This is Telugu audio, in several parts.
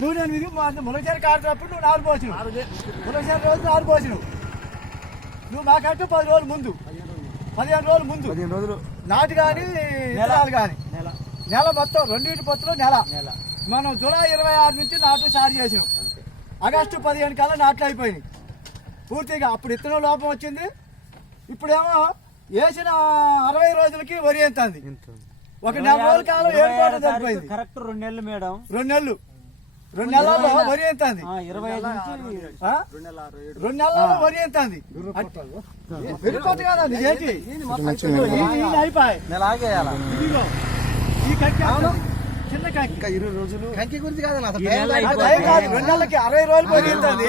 జూన్ 8 మునగచేరు కాటప్పుడు నువ్వు 4 పోసినావు. మునగచేరు రోజు 4 పోసినావు. నువ్వు మాకంటూ 10 రోజులు ముందు 15 రోజులు ముందు నాటు కానీ విత్తనాలు కానీ నెల మొత్తం 2 పొత్తులు నెల. మనం జూలై 26 నుంచి నాట్లు స్టార్ట్ చేసినాం. ఆగస్టు 15 కల్లా నాట్లు అయిపోయినాయి పూర్తిగా. అప్పుడు విత్తనం లోపం వచ్చింది. ఇప్పుడేమో వేసిన 60 రోజులకి వరి ఎంతుంది. ఒక 4 రోజుల కాలం ఏడుకోవడం సరిపోయింది. కరెక్ట్ 2 నెలలు మేడం. 2 నెలల్లో వరి ఎంతుంది. 2 నెలల్లో వరి ఎంతుంది. విరిపోతుంది కదండి చేసి అయిపోయి ఈ కంకి చిన్న కంకి 20 రోజులు కంకి గురించి కాదు. 2 నెలలకి 60 రోజులు వరి ఎంతుంది.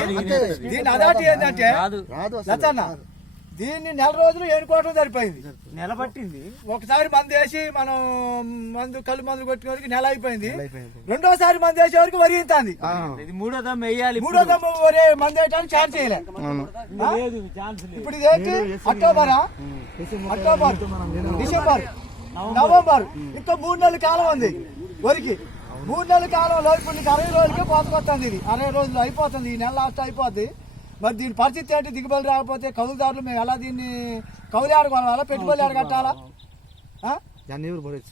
దీని అదాటి ఏంటంటే లచ్చన్న దీన్ని 4 రోజులు ఏడుకోవడం సరిపోయింది. నెల పట్టింది. ఒకసారి మందు వేసి మనం కళ్ళు మందులు కొట్టిన వరకు నెల అయిపోయింది. రెండోసారి మందు వేసే వరకు వరి ఇంతుంది. మూడో దమ్ము వేయాలి. మూడో దమ్ము వరి మందు వేయడానికి ఛాన్స్ చేయలేదు. ఇప్పుడు ఇదేంటి అక్టోబర్ డిసెంబర్ నవంబర్ ఇంకా 3 నెలల కాలం ఉంది వరికి. 3 నెలల కాలంలో ఇప్పుడు 60 రోజులకే పోతకొస్తుంది. ఇది 60 రోజులు అయిపోతుంది. ఈ నెల లాస్ట్ అయిపోద్ది. మరి దీని పరిస్థితి ఏంటి? దిగుబడి రాకపోతే కౌలుదారులు మేము ఎలా దీన్ని కౌలు ఆడుకోవాలా, పెట్టుబడి ఆడ కట్టాలా?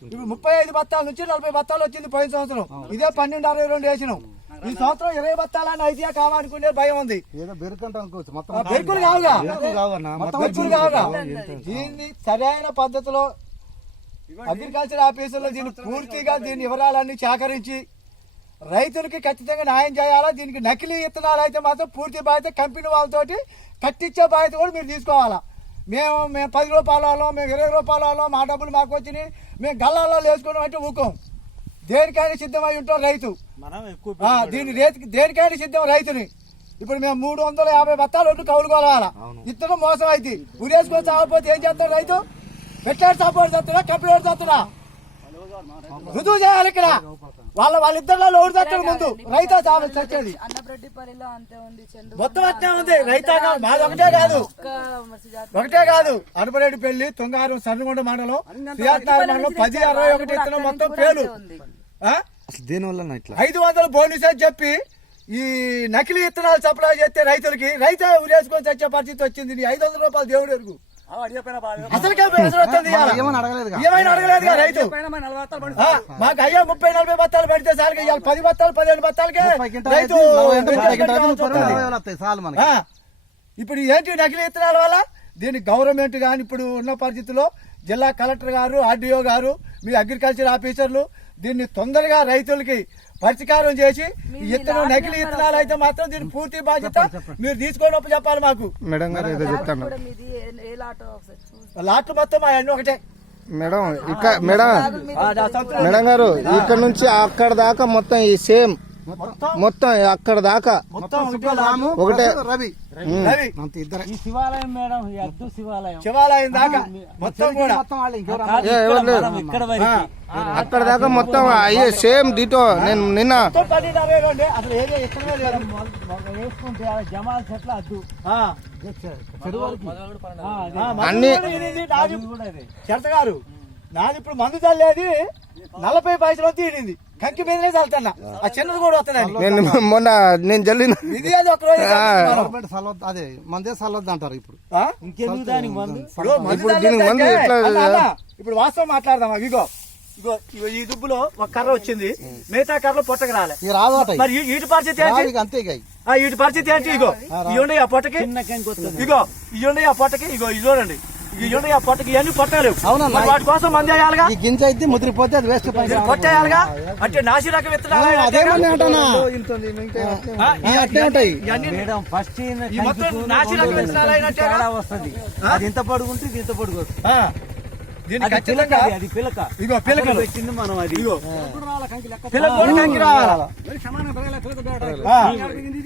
ఇప్పుడు 35 బత్తాల నుంచి 40 బత్తాలు వచ్చింది పోయిన సంవత్సరం. ఇదే 1262 వేసినాం. ఈ సంవత్సరం 20 బత్తాలని అయితే కావాలనుకునే భయం ఉంది. బెరుకులు కావుగా దీన్ని సరైన పద్ధతిలో అగ్రికల్చర్ ఆఫీసులో దీన్ని పూర్తిగా దీని వివరాలన్నీ సేకరించి రైతులకి ఖచ్చితంగా న్యాయం చేయాలా. దీనికి నకిలీ విత్తనాలు అయితే మాత్రం పూర్తి బాధ్యత కంపెనీ వాళ్ళతోటి కట్టించే బాధ్యత కూడా మీరు తీసుకోవాలా. మేము 10 రూపాయల వాళ్ళం, మేము 20 రూపాయల వాళ్ళం, మా డబ్బులు మాకు వచ్చినాయి, మేము గల్లాల్లో వేసుకున్నాం అంటే ఊకం. దేనికైనా సిద్ధమై ఉంటాం రైతు. దేనికైనా సిద్ధం రైతుని. ఇప్పుడు మేము 350 బత్తాలు ఒడ్డు కౌలు కొలవాలా. ఇత్తనం మోసం అయితే ఉరేసుకొని చావకపోతే ఏం చేస్తాం రైతు? పెట్టాడు సపోర్ట్ చేస్తున్నా, కంపెనీ చేస్తున్నా రుజువు చేయాలి. ఇక్కడ వాళ్ళిద్దరిలో ఓడి తట్టడు ముందు రైతా చచ్చేది మొత్తం అట్నే ఉంది. రైతాంగం మాది ఒకటే కాదు అనపరెడ్డి పెళ్లి, తుంగారం, సన్నగొండ మండలం, సియాత్నార్ మండలం 1061 ఇత్తనం మొత్తం పేరు. దీనివల్ల 500 బోనస్ అని చెప్పి ఈ నకిలీ ఇత్తనాలు సప్లై చేస్తే రైతులకి రైతు ఉరేసుకొని చచ్చే పరిస్థితి వచ్చింది. 500 రూపాయలు దేవుడు ఎరుగు. అసలు ఏమైనా అడగలేదు రైతు. మాకు అయ్యా 30-40 బత్తాలు పెడితే సార్ 10 బత్తాలు 15 బత్తాలకే రైతు. ఇప్పుడు ఏంటి నకిలీ ఇత్తనాల వల్ల దీని గవర్నమెంట్ గాని ఇప్పుడు ఉన్న పరిస్థితుల్లో జిల్లా కలెక్టర్ గారు, ఆర్డీఓ గారు, మీ అగ్రికల్చర్ ఆఫీసర్లు దీన్ని తొందరగా రైతులకి పరిష్కారం చేసి ఇత్తనం నకిలీ ఇత్తనాలు అయితే మాత్రం దీని పూర్తి బాధ్యత మీరు తీసుకొని చెప్పాలి మాకు. మేడం గారు ఏదో చెప్తాను. లాట్లు మొత్తం అవన్నీ ఒకటే మేడం. మేడం గారు ఇక్కడ నుంచి అక్కడ దాకా మొత్తం ఈ సేమ్ మొత్తం అక్కడ దాకా ఒకటే రవి శివాలయం మేడం. శివాలయం దాకా మొత్తం కూడా అక్కడ దాకా మొత్తం అయ్యే సేమ్ డిటో. నేను నిన్న అసలు వేసుకుంటే జమాల్ చెట్ల అద్దు అన్ని చెత్త గారు నాది ఇప్పుడు మందు చల్లేది 40 పైసలు తీరింది. కంకి మీదనే చల్లుతున్నా. ఆ చిన్నది కూడా వస్తుందండి. మొన్న నేను జల్లిన ఇది అది ఒక రోజు అదే మందే చల్లొద్దు అంటారు. ఇప్పుడు ఇంకెందుకు దానికి మందు? ఇప్పుడు వాస్తవం మాట్లాడదామా? ఇగో ఈ దుబ్బులో ఒక కర్ర వచ్చింది, మిగతా కర్రలో పొట్టకి రాలే. మరి వీటి పరిస్థితి ఏంటి? వీటి పరిస్థితి ఏంటి? ఇగో ఇవ్వండి ఆ పొట్టకి, ఇగో ఇవ్వండి ఆ పొట్టకి, ఇగో ఇవ్వండి ఇవ్వండి ఆ పొట్టకి, ఇవన్నీ పొట్టలేవు. వాటి కోసం మంది వేయాలిగా. గింజ అయితే ముద్రిపోతే అది వేస్ట్ పొట్టేయాలిగా. అంటే నాసి రకం విత్తనాలు నాసి రకం విత్తనాలు వస్తుంది. అది ఇంత పొడుగుంటే ఇది ఇంత పొడుగు వస్తుంది. దీనికి ఖచ్చితంగా అది పిలక. ఇగో పిలకలు పెట్టింది మనం. అది పిలక కూడా కంకి రావాలా.